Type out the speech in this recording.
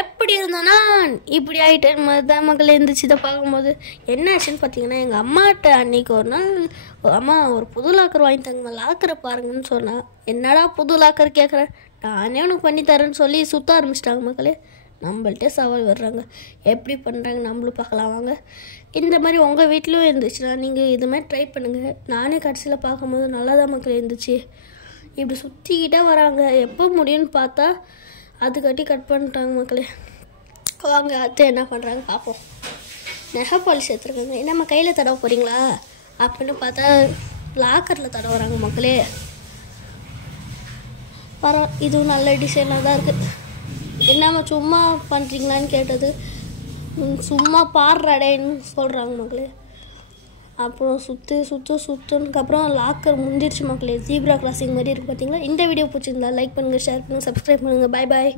எப்படி இருந்தோன்னா இப்படி ஆகிட்டு தான் மக்கள் இருந்துச்சு. இதை பார்க்கும்போது என்ன ஆச்சுன்னு பார்த்தீங்கன்னா, எங்கள் அம்மாட்ட அன்றைக்கி ஒரு நாள் அம்மா ஒரு புது லாக்கர் வாங்கி தாங்கம்மா, லாக்கரை பாருங்கன்னு சொன்னால், என்னடா புது லாக்கர் கேட்குறேன், நானே உனக்கு பண்ணித்தரேன்னு சொல்லி சுற்ற ஆரம்பிச்சிட்டாங்க மக்களே. நம்மள்ட்டே சவால் வர்றாங்க, எப்படி பண்ணுறாங்க நம்மளும் பார்க்கலாம் வாங்க. இந்த மாதிரி உங்கள் வீட்லேயும் இருந்துச்சுன்னா நீங்கள் இது மாதிரி ட்ரை பண்ணுங்கள். நானே கடைசியில் பார்க்கும்போது நல்லா தான் மக்கள் இருந்துச்சு. இப்படி சுற்றிக்கிட்டே வராங்க, எப்போ முடியும்னு பார்த்தா அதுக்காட்டி கட் பண்ணிட்டாங்க மக்களே. வாங்க அத்தை என்ன பண்ணுறாங்க பார்ப்போம். நெகை பாலிஷ் எடுத்துருக்காங்க, என்னம்மா கையில் தடவை போகிறீங்களா அப்படின்னு பார்த்தா லாக்கரில் தடவுறாங்க மக்களே. பரவாயில்ல, இதுவும் நல்ல டிசைனாக தான் இருக்குது. என்னம்மா சும்மா பண்ணுறீங்களான்னு கேட்டது, சும்மா பாடுறாடேன்னு சொல்கிறாங்க மக்களே. அப்புறம் சுற்றுனதுக்கப்புறம் லாக்கர் முடிஞ்சிருச்சு மக்களே. ஜீப்ரா கிராசிங் மாதிரி இருக்குது பார்த்தீங்களா. இந்த வீடியோ பிடிச்சிருந்தா லைக் பண்ணுங்கள், ஷேர் பண்ணுங்கள், சப்ஸ்கிரைப் பண்ணுங்கள். பாய் பாய்.